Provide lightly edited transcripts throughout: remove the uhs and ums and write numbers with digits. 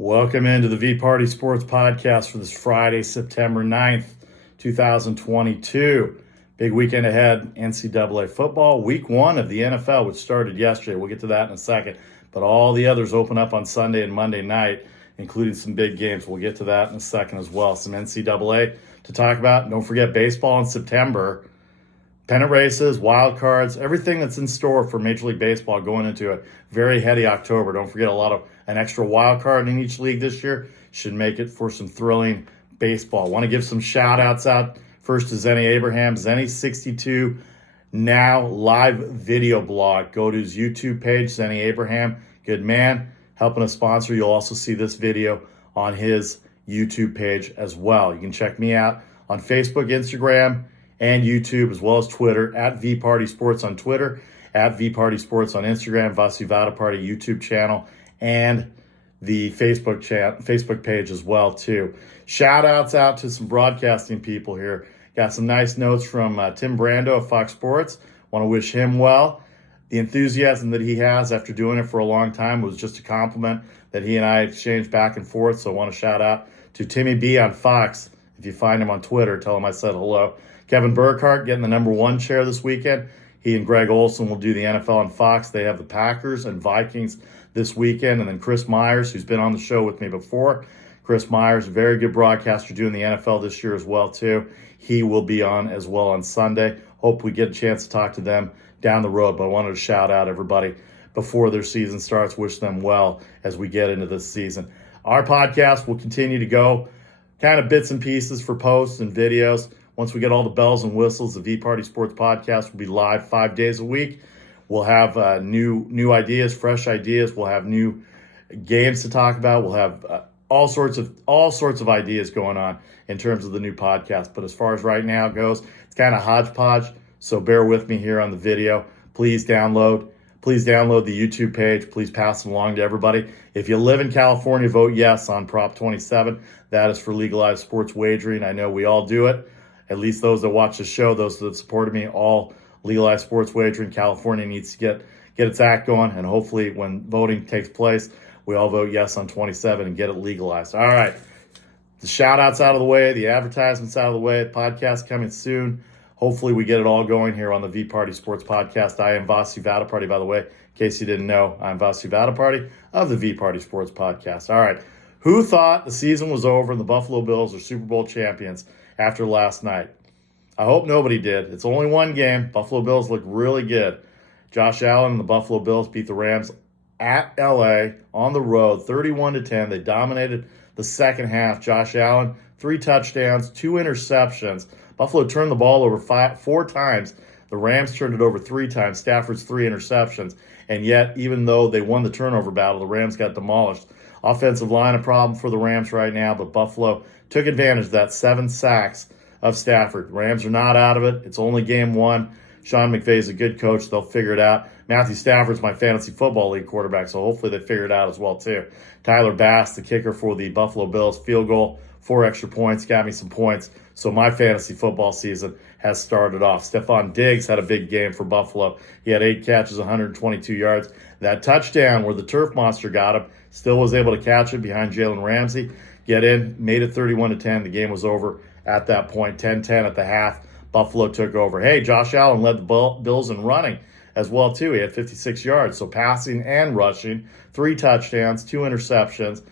Welcome into the VPartySports podcast for this Friday, September 9th, 2022. Big weekend ahead, NCAA football, week one of the NFL, which started yesterday. We'll get to that in a second. But all the others open up on Sunday and Monday night, including some big games. We'll get to that in a second as well. Some NCAA to talk about. Don't forget baseball in September. Pennant races, wild cards, everything that's in store for Major League Baseball going into a very heady October. Don't forget an extra wild card in each league this year should make it for some thrilling baseball. Want to give some shout outs out first to Zenny Abraham, Zenny62, now live video blog. Go to his YouTube page, Zenny Abraham, good man, helping us sponsor. You'll also see this video on his YouTube page as well. You can check me out on Facebook, Instagram, and YouTube, as well as Twitter, at VPartySports on Twitter, at VPartySports on Instagram, Vasu Vaddiparty YouTube channel, and the Facebook page as well, too. Shout-outs out to some broadcasting people here. Got some nice notes from Tim Brando of Fox Sports. Want to wish him well. The enthusiasm that he has after doing it for a long time was just a compliment that he and I exchanged back and forth, so I want to shout out to Timmy B on Fox. If you find him on Twitter, tell him I said hello. Kevin Burkhardt getting the number one chair this weekend. He and Greg Olson will do the NFL on Fox. They have the Packers and Vikings this weekend. And then Chris Myers, who's been on the show with me before. Chris Myers, very good broadcaster doing the NFL this year as well, too. He will be on as well on Sunday. Hope we get a chance to talk to them down the road. But I wanted to shout out everybody before their season starts. Wish them well as we get into this season. Our podcast will continue to go kind of bits and pieces for posts and videos. Once we get all the bells and whistles, the VPartySports podcast will be live 5 days a week. We'll have new ideas, fresh ideas. We'll have new games to talk about. We'll have all sorts of ideas going on in terms of the new podcast. But as far as right now goes, it's kind of hodgepodge. So bear with me here on the video. Please download the YouTube page. Please pass it along to everybody. If you live in California, vote yes on Prop 27. That is for legalized sports wagering. I know we all do it. At least those that watch the show, those that have supported me, all legalized sports wagering. California needs to get its act going, and hopefully when voting takes place, we all vote yes on 27 and get it legalized. All right, the shout-outs out of the way, the advertisements out of the way, the podcast coming soon. Hopefully we get it all going here on the VPartySports podcast. I am Vasu Vaddiparty, by the way. In case you didn't know, I'm Vasu Vaddiparty of the VPartySports podcast. All right, who thought the season was over and the Buffalo Bills are Super Bowl champions after last night? I hope nobody did. It's only one game. Buffalo Bills look really good. Josh Allen and the Buffalo Bills beat the Rams at L.A. on the road, 31-10. They dominated the second half. Josh Allen, 3 touchdowns, 2 interceptions. Buffalo turned the ball over 4 times. The Rams turned it over 3 times. Stafford's 3 interceptions. And yet, even though they won the turnover battle, the Rams got demolished. Offensive line a problem for the Rams right now, but Buffalo took advantage of that 7 sacks of Stafford. Rams are not out of it. It's only game 1. Sean McVay's a good coach. They'll figure it out. Matthew Stafford's my fantasy football league quarterback, so hopefully they figure it out as well, too. Tyler Bass, the kicker for the Buffalo Bills, field goal, 4 extra points, got me some points. So my fantasy football season has started off. Stephon Diggs had a big game for Buffalo. He had 8 catches, 122 yards. That touchdown where the turf monster got him, still was able to catch it behind Jalen Ramsey. Get in, made it 31-10. The game was over at that point, 10-10 at the half. Buffalo took over. Hey, Josh Allen led the Bills in running as well, too. He had 56 yards, so passing and rushing, 3 touchdowns, 2 interceptions.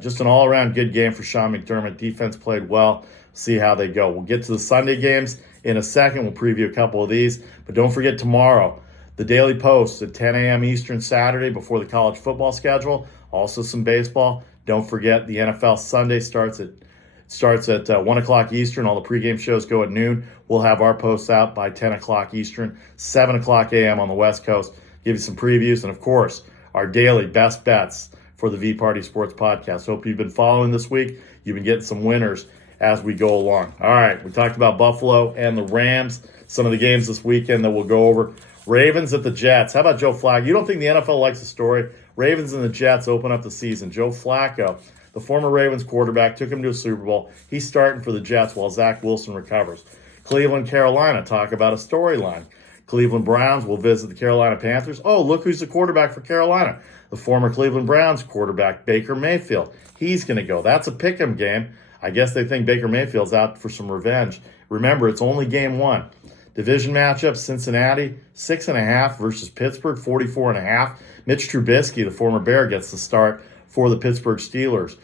Just an all-around good game for Sean McDermott. Defense played well. See how they go. We'll get to the Sunday games in a second. We'll preview a couple of these. But don't forget tomorrow, the Daily Post at 10 a.m. Eastern Saturday before the college football schedule. Also some baseball. Don't forget the NFL Sunday starts at 1 o'clock Eastern. All the pregame shows go at noon. We'll have our posts out by 10 o'clock Eastern, 7 o'clock a.m. on the West Coast. Give you some previews. And, of course, our daily best bets for the VPartySports podcast. Hope you've been following this week. You've been getting some winners as we go along. All right, we talked about Buffalo and the Rams, some of the games this weekend that we'll go over. Ravens at the Jets. How about Joe Flacco? You don't think the NFL likes the story? Ravens and the Jets open up the season. Joe Flacco, the former Ravens quarterback, took him to a Super Bowl. He's starting for the Jets while Zach Wilson recovers. Cleveland, Carolina, talk about a storyline. Cleveland Browns will visit the Carolina Panthers. Oh, look who's the quarterback for Carolina. The former Cleveland Browns quarterback, Baker Mayfield. He's going to go. That's a pick'em game. I guess they think Baker Mayfield's out for some revenge. Remember, it's only game one. Division matchup, Cincinnati, 6.5 versus Pittsburgh, 44.5. Mitch Trubisky, the former Bear, gets the start for the Pittsburgh Steelers.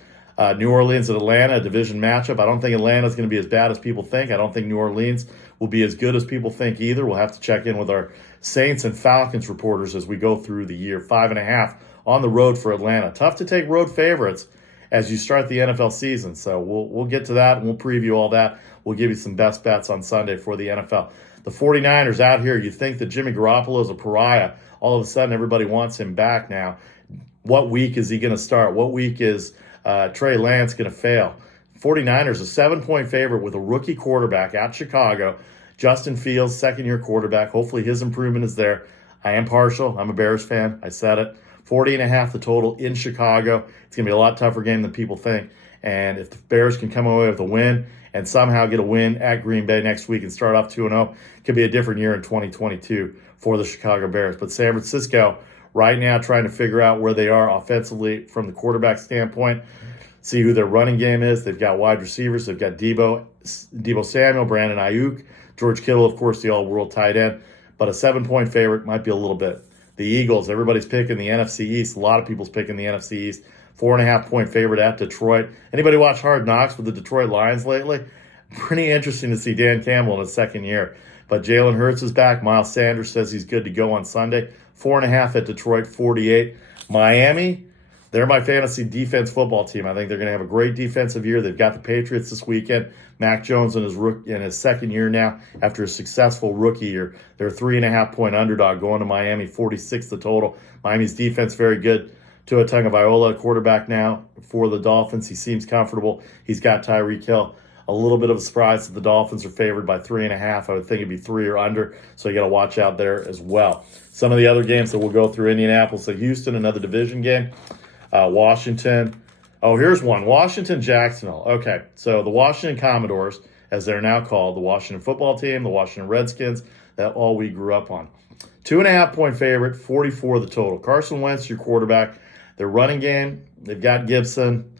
New Orleans and Atlanta, a division matchup. I don't think Atlanta's going to be as bad as people think. I don't think New Orleans will be as good as people think either. We'll have to check in with our Saints and Falcons reporters as we go through the year. 5.5 on the road for Atlanta. Tough to take road favorites as you start the NFL season. So we'll get to that and we'll preview all that. We'll give you some best bets on Sunday for the NFL. The 49ers out here, you think that Jimmy Garoppolo is a pariah. All of a sudden, everybody wants him back now. What week is he going to start? What week is Trey Lance going to fail? 49ers, a 7-point favorite with a rookie quarterback at Chicago. Justin Fields, second-year quarterback. Hopefully his improvement is there. I am partial. I'm a Bears fan. I said it. 40.5 the total in Chicago. It's going to be a lot tougher game than people think. And if the Bears can come away with a win and somehow get a win at Green Bay next week and start off 2-0, it could be a different year in 2022 for the Chicago Bears. But San Francisco right now trying to figure out where they are offensively from the quarterback standpoint, see who their running game is. They've got wide receivers. They've got Debo Samuel, Brandon Ayuk, George Kittle, of course, the all-world tight end. But a 7-point favorite might be a little bit. The Eagles, everybody's picking the NFC East. A lot of people's picking the NFC East. 4.5-point favorite at Detroit. Anybody watch Hard Knocks with the Detroit Lions lately? Pretty interesting to see Dan Campbell in his second year. But Jalen Hurts is back. Miles Sanders says he's good to go on Sunday. 4.5 at Detroit, 48. Miami, they're my fantasy defense football team. I think they're going to have a great defensive year. They've got the Patriots this weekend. Mac Jones in his second year now after a successful rookie year. They're a 3.5-point underdog going to Miami, 46 the total. Miami's defense very good. Tua Tagovailoa, quarterback now for the Dolphins. He seems comfortable. He's got Tyreek Hill. A little bit of a surprise that the Dolphins are favored by 3.5. I would think it'd be 3 or under, so you got to watch out there as well. Some of the other games that we'll go through: Indianapolis at Houston, another division game. Washington. Oh, here's one. Washington, Jacksonville. Okay, so the Washington Commodores, as they're now called, the Washington football team, the Washington Redskins, that all we grew up on. 2.5-point favorite, 44 the total. Carson Wentz, your quarterback. Their running game, they've got Gibson.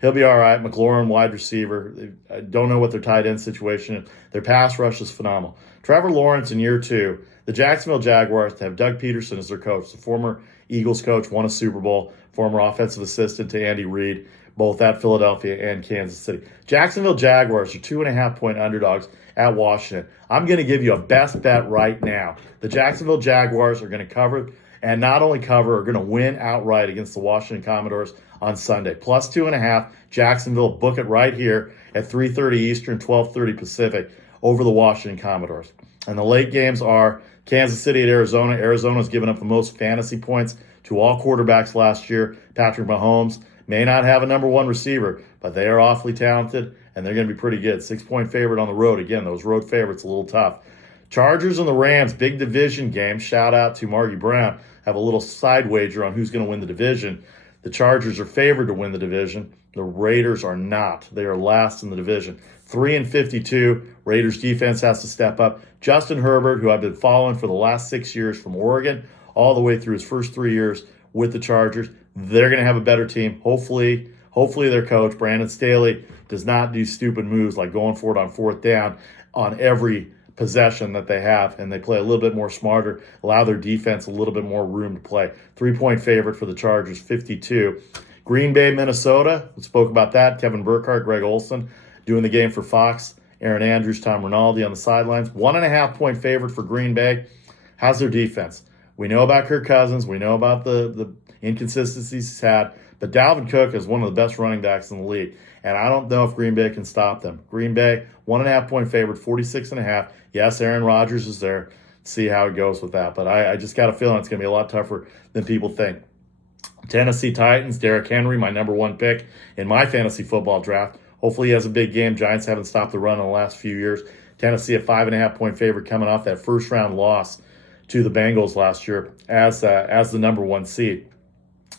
He'll be all right. McLaurin, wide receiver. I don't know what their tight end situation is. Their pass rush is phenomenal. Trevor Lawrence in year 2. The Jacksonville Jaguars have Doug Peterson as their coach. The former Eagles coach, won a Super Bowl. Former offensive assistant to Andy Reid, both at Philadelphia and Kansas City. Jacksonville Jaguars are 2.5-point underdogs at Washington. I'm going to give you a best bet right now. The Jacksonville Jaguars are going to cover, and not only cover, are going to win outright against the Washington Commodores on Sunday. Plus 2.5, Jacksonville, book it right here at 3:30 Eastern, 12:30 Pacific over the Washington Commodores. And the late games are Kansas City at Arizona. Arizona's given up the most fantasy points to all quarterbacks last year. Patrick Mahomes may not have a number one receiver, but they are awfully talented, and they're going to be pretty good. 6-point favorite on the road. Again, those road favorites a little tough. Chargers and the Rams, big division game. Shout out to Margie Brown. Have a little side wager on who's going to win the division. The Chargers are favored to win the division. The Raiders are not. They are last in the division. 3-52. Raiders defense has to step up. Justin Herbert, who I've been following for the last 6 years from Oregon, all the way through his first 3 years with the Chargers. They're going to have a better team. Hopefully their coach, Brandon Staley, does not do stupid moves like going for it on 4th down on every possession that they have, and they play a little bit more smarter, allow their defense a little bit more room to play. 3-point favorite for the Chargers, 52. Green Bay, Minnesota, we spoke about that. Kevin Burkhardt, Greg Olson doing the game for Fox. Aaron Andrews, Tom Rinaldi on the sidelines. 1.5-point favorite for Green Bay. How's their defense? We know about Kirk Cousins. We know about the inconsistencies he's had. But Dalvin Cook is one of the best running backs in the league. And I don't know if Green Bay can stop them. Green Bay, 1.5-point favorite, 46.5. Yes, Aaron Rodgers is there. See how it goes with that. But I just got a feeling it's going to be a lot tougher than people think. Tennessee Titans, Derrick Henry, my number one pick in my fantasy football draft. Hopefully he has a big game. Giants haven't stopped the run in the last few years. Tennessee, a 5.5-point favorite coming off that first-round loss to the Bengals last year as the number one seed.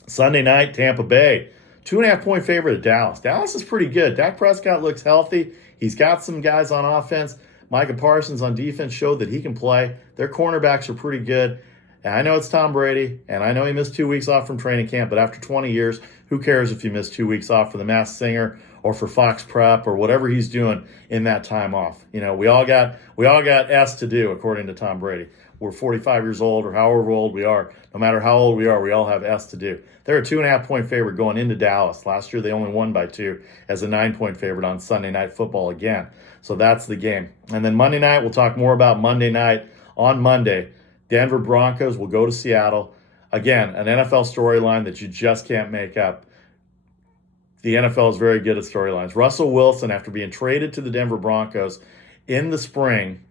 Sunday night, Tampa Bay, 2.5-point favorite at Dallas. Dallas is pretty good. Dak Prescott looks healthy. He's got some guys on offense, Micah Parsons on defense showed that he can play. Their cornerbacks are pretty good. And I know it's Tom Brady, and I know he missed 2 weeks off from training camp, but after 20 years, who cares if you miss 2 weeks off for The Masked Singer or for Fox Prep or whatever he's doing in that time off? You know, we all got S to do, according to Tom Brady. We're 45 years old or however old we are. No matter how old we are, we all have S to do. They're a 2.5-point favorite going into Dallas. Last year, they only won by 2 as a 9-point favorite on Sunday Night Football again. So that's the game. And then Monday night, we'll talk more about Monday night. On Monday, Denver Broncos will go to Seattle. Again, an NFL storyline that you just can't make up. The NFL is very good at storylines. Russell Wilson, after being traded to the Denver Broncos in the spring,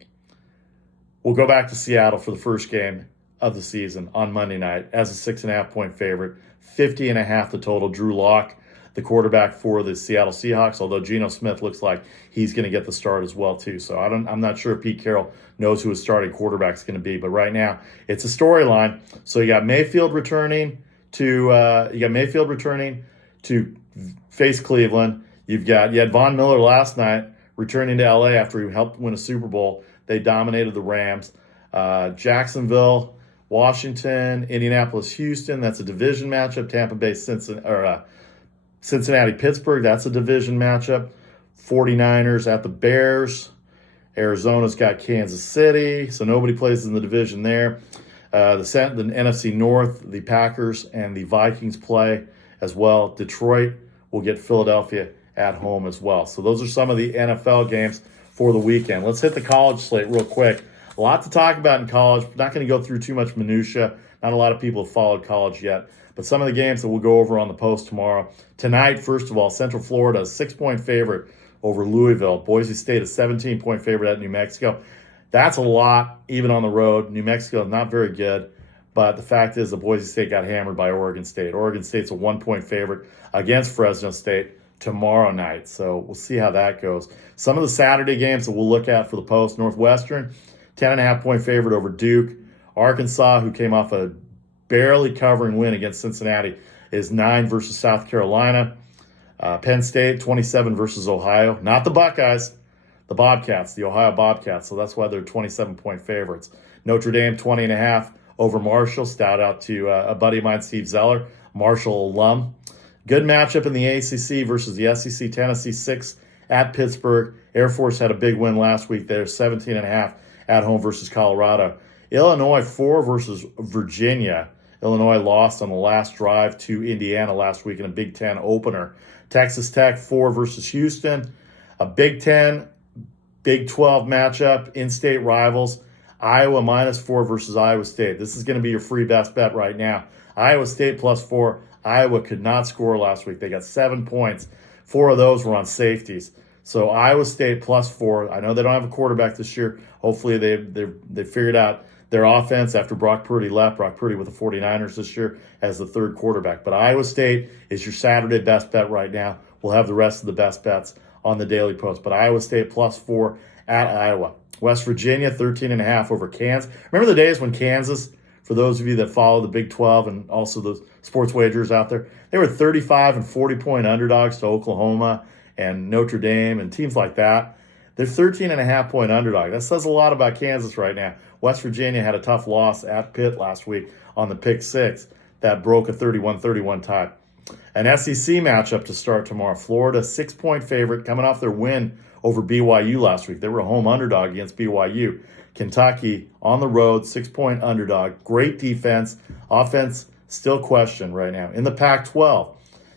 will go back to Seattle for the first game of the season on Monday night as a 6.5-point favorite. 50.5 the total. Drew Lock, the quarterback for the Seattle Seahawks, although Geno Smith looks like he's going to get the start as well, too. So I'm not sure if Pete Carroll knows who his starting quarterback is going to be, but right now it's a storyline. So you got Mayfield returning to face Cleveland. You had Von Miller last night returning to LA after he helped win a Super Bowl. They dominated the Rams. Jacksonville, Washington, Indianapolis, Houston. That's a division matchup. Tampa Bay, Cincinnati, Pittsburgh. That's a division matchup. 49ers at the Bears. Arizona's got Kansas City, so nobody plays in the division there. The NFC North, the Packers and the Vikings play as well. Detroit will get Philadelphia at home as well. So those are some of the NFL games for the weekend. Let's hit the college slate real quick. A lot to talk about in college. Not going to go through too much minutia. Not a lot of people have followed college yet. But some of the games that we'll go over on the post tomorrow. Tonight, first of all, Central Florida, a 6-point favorite over Louisville. Boise State, a 17-point favorite at New Mexico. That's a lot, even on the road. New Mexico is not very good. But the fact is that Boise State got hammered by Oregon State. Oregon State's a 1-point favorite against Fresno State tomorrow night. So we'll see how that goes. Some of the Saturday games that we'll look at for the post. Northwestern, 10.5-point favorite over Duke. Arkansas, who came off a barely covering win against Cincinnati, is 9 versus South Carolina. Penn State, 27 versus Ohio. Not the Buckeyes, the Bobcats, the Ohio Bobcats. So that's why they're 27-point favorites. Notre Dame, 20.5 over Marshall. Shout out to a buddy of mine, Steve Zeller, Marshall alum. Good matchup in the ACC versus the SEC. Tennessee, 6 at Pittsburgh. Air Force had a big win last week. They're 17.5 at home versus Colorado. Illinois, 4 versus Virginia. Illinois lost on the last drive to Indiana last week in a Big Ten opener. Texas Tech, 4 versus Houston. A Big Ten, Big 12 matchup, in-state rivals. Iowa -4 versus Iowa State. This is going to be your free best bet right now. Iowa State +4. Iowa could not score last week. They got 7 points. 4 of those were on safeties. So Iowa State +4. I know they don't have a quarterback this year. Hopefully they figured out their offense after Brock Purdy left. Brock Purdy with the 49ers this year as the third quarterback. But Iowa State is your Saturday best bet right now. We'll have the rest of the best bets on the Daily Post. But Iowa State +4 at Iowa. West Virginia, 13.5 over Kansas. Remember the days when Kansas, for those of you that follow the Big 12 and also the sports wagers out there, they were 35 and 40-point underdogs to Oklahoma and Notre Dame and teams like that. They're 13.5-point underdog. That says a lot about Kansas right now. West Virginia had a tough loss at Pitt last week on the pick 6 that broke a 31-31 tie. An SEC matchup to start tomorrow. Florida, 6-point favorite coming off their win over BYU last week. They were a home underdog against BYU. Kentucky on the road, 6-point underdog. Great defense. Offense still questioned right now. In the Pac-12,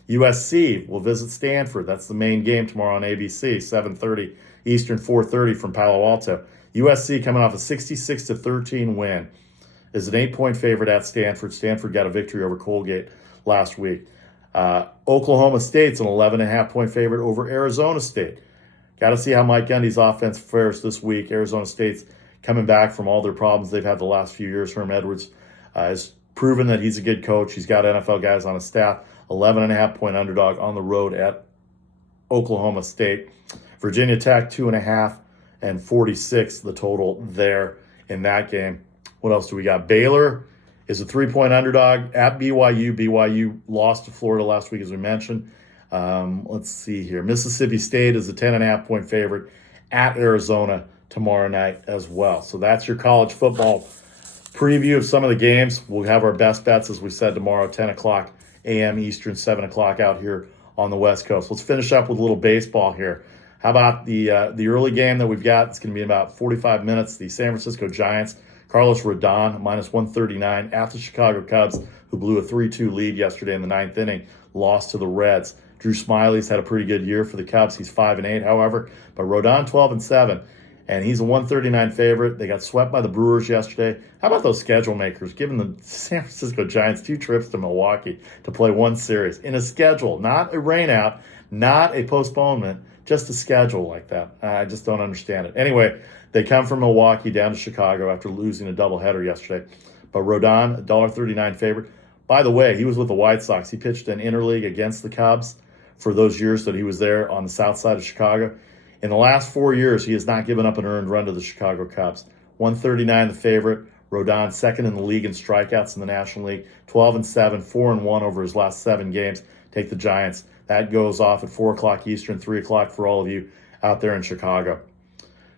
USC will visit Stanford. That's the main game tomorrow on ABC, 7:30 Eastern, 4:30 from Palo Alto. USC coming off a 66-13 win is an 8-point favorite at Stanford. Stanford got a victory over Colgate last week. Oklahoma State's an 11.5-point favorite over Arizona State. Got to see how Mike Gundy's offense fares this week. Arizona State's coming back from all their problems they've had the last few years. Herm Edwards has proven that he's a good coach. He's got NFL guys on his staff. 11.5-point underdog on the road at Oklahoma State. Virginia Tech, 2.5 and 46, the total there in that game. What else do we got? Baylor is a 3-point underdog at BYU. BYU lost to Florida last week, as we mentioned. Let's see here. Mississippi State is a 10.5-point favorite at Arizona tomorrow night as well. So that's your college football preview of some of the games. We'll have our best bets, as we said, tomorrow, 10 o'clock a.m. Eastern, 7 o'clock out here on the West Coast. Let's finish up with a little baseball here. How about the early game that we've got? It's going to be about 45 minutes. The San Francisco Giants, Carlos Rodon, minus 139 at the Chicago Cubs, who blew a 3-2 lead yesterday in the ninth inning, lost to the Reds. Drew Smyly's had a pretty good year for the Cubs. He's 5-8, however, but Rodon 12-7. And he's a 139 favorite. They got swept by the Brewers yesterday. How about those schedule makers giving the San Francisco Giants 2 trips to Milwaukee to play one series in a schedule, not a rainout, not a postponement, just a schedule like that? I just don't understand it. Anyway, they come from Milwaukee down to Chicago after losing a doubleheader yesterday. But Rodon, $1.39 favorite. By the way, he was with the White Sox. He pitched an interleague against the Cubs for those years that he was there on the south side of Chicago. In the last 4 years, he has not given up an earned run to the Chicago Cubs. 139 the favorite. Rodon second in the league in strikeouts in the National League. 12-7, 4-1 over his last 7 games. Take the Giants. That goes off at 4 o'clock Eastern, 3 o'clock for all of you out there in Chicago.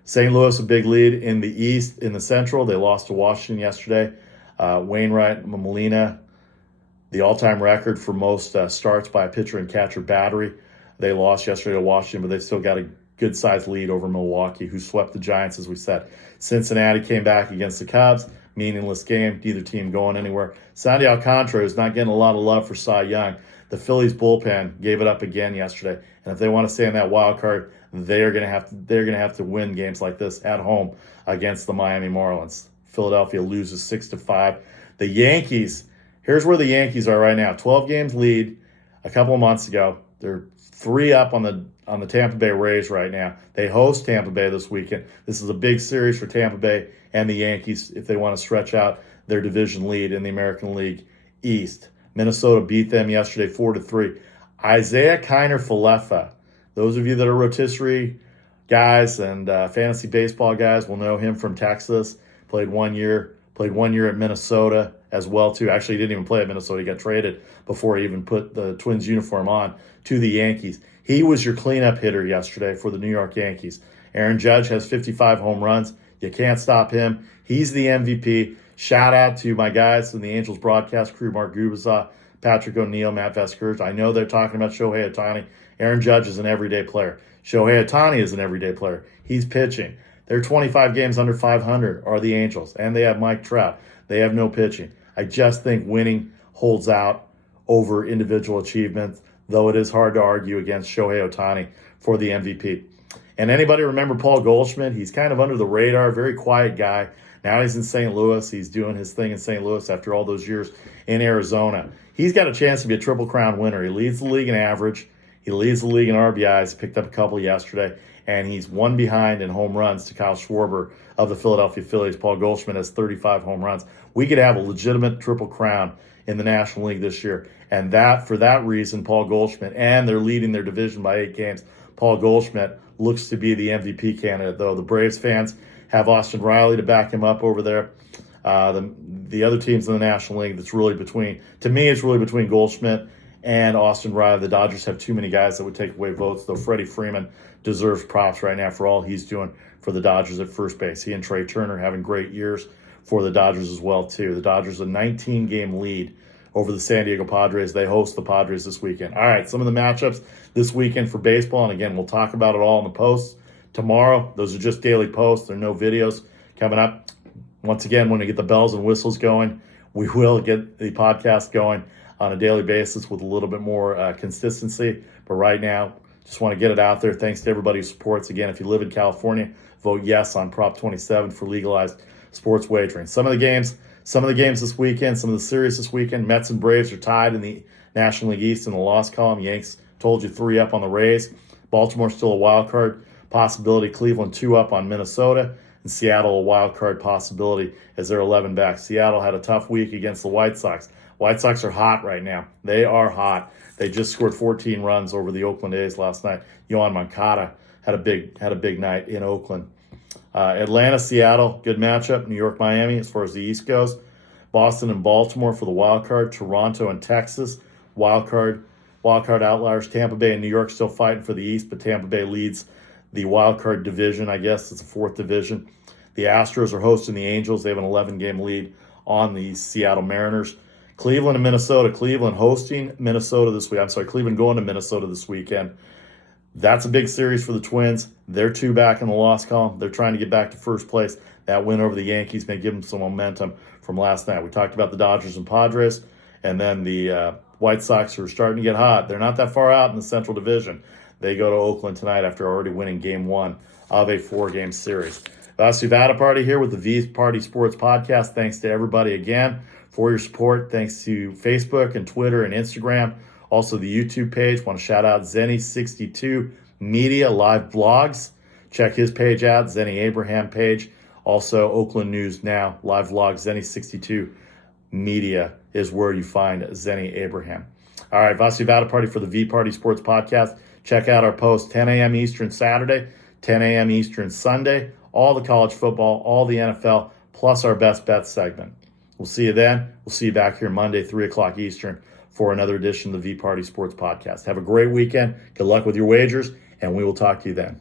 St. Louis, a big lead in the East. In the Central, they lost to Washington yesterday. Wainwright, Molina, the all-time record for most starts by a pitcher and catcher battery. They lost yesterday to Washington, but they've still got a good-sized lead over Milwaukee, who swept the Giants, as we said. Cincinnati came back against the Cubs. Meaningless game. Neither team going anywhere. Sandy Alcantara is not getting a lot of love for Cy Young. The Phillies bullpen gave it up again yesterday, and if they want to stay in that wild card, they're going to have to win games like this at home against the Miami Marlins. Philadelphia loses 6-5. The Yankees. Here's where the Yankees are right now. 12 games lead a couple of months ago. They're 3 up on the Tampa Bay Rays right now. They host Tampa Bay this weekend. This is a big series for Tampa Bay and the Yankees if they want to stretch out their division lead in the American League East. Minnesota beat them yesterday 4-3. Isaiah Kiner-Falefa. Those of you that are rotisserie guys and fantasy baseball guys will know him from Texas. Played 1 year at Minnesota as well, too. Actually, he didn't even play at Minnesota. He got traded before he even put the Twins uniform on to the Yankees. He was your cleanup hitter yesterday for the New York Yankees. Aaron Judge has 55 home runs. You can't stop him. He's the MVP. Shout out to my guys in the Angels broadcast crew, Mark Gubicza, Patrick O'Neill, Matt Vescourage. I know they're talking about Shohei Ohtani. Aaron Judge is an everyday player. Shohei Ohtani is an everyday player. He's pitching. They're 25 games under 500 are the Angels, and they have Mike Trout. They have no pitching. I just think winning holds out over individual achievements, though it is hard to argue against Shohei Ohtani for the MVP. And anybody remember Paul Goldschmidt? He's kind of under the radar, very quiet guy. Now he's in St. Louis. He's doing his thing in St. Louis after all those years in Arizona. He's got a chance to be a Triple Crown winner. He leads the league in average. He leads the league in RBIs. Picked up a couple yesterday. And he's one behind in home runs to Kyle Schwarber of the Philadelphia Phillies. Paul Goldschmidt has 35 home runs. We could have a legitimate Triple Crown in the National League this year. And for that reason, Paul Goldschmidt, and they're leading their division by 8 games. Paul Goldschmidt looks to be the MVP candidate, though. The Braves fans have Austin Riley to back him up over there. The other teams in the National League, it's really between Goldschmidt and Austin Riley. The Dodgers have too many guys that would take away votes, though Freddie Freeman deserves props right now for all he's doing for the Dodgers at first base. He and Trey Turner having great years for the Dodgers as well, too. The Dodgers a 19-game lead over the San Diego Padres. They host the Padres this weekend. All right, some of the matchups this weekend for baseball, and again, we'll talk about it all in the posts tomorrow. Those are just daily posts. There are no videos coming up. Once again, when we get the bells and whistles going, we will get the podcast going on a daily basis with a little bit more consistency. But right now, just want to get it out there. Thanks to everybody who supports. Again, if you live in California, vote yes on Prop 27 for legalized sports wagering. Some of the games this weekend, some of the series this weekend, Mets and Braves are tied in the National League East in the loss column. Yanks told you 3 up on the Rays. Baltimore still a wild card possibility. Cleveland 2 up on Minnesota. And Seattle a wild card possibility as they're 11 back. Seattle had a tough week against the White Sox. White Sox are hot right now. They are hot. They just scored 14 runs over the Oakland A's last night. Yohan Moncada had a big night in Oakland. Atlanta, Seattle, good matchup. New York, Miami as far as the East goes. Boston and Baltimore for the wild card. Toronto and Texas, wild card outliers. Tampa Bay and New York still fighting for the East, but Tampa Bay leads the wild card division, I guess. It's a fourth division. The Astros are hosting the Angels. They have an 11-game lead on the Seattle Mariners. Cleveland and Minnesota. Cleveland hosting Minnesota this week. I'm sorry, Cleveland going to Minnesota this weekend. That's a big series for the Twins. They're 2 back in the loss column. They're trying to get back to first place. That win over the Yankees may give them some momentum from last night. We talked about the Dodgers and Padres, and then the White Sox are starting to get hot. They're not that far out in the Central Division. They go to Oakland tonight after already winning Game 1 of a 4-game series. Vasu Vaddiparty here with the VPartySports podcast. Thanks to everybody again for your support. Thanks to Facebook and Twitter and Instagram. Also the YouTube page. Want to shout out Zenny62 Media Live Vlogs. Check his page out, Zenny Abraham page. Also Oakland News Now Live Vlogs. Zenny62 Media is where you find Zenny Abraham. All right, Vasu Vaddiparty for the VPartySports podcast. Check out our post 10 a.m. Eastern Saturday, 10 a.m. Eastern Sunday. All the college football, all the NFL, plus our best bets segment. We'll see you then. We'll see you back here Monday, 3 o'clock Eastern for another edition of the VPartySports podcast. Have a great weekend. Good luck with your wagers, and we will talk to you then.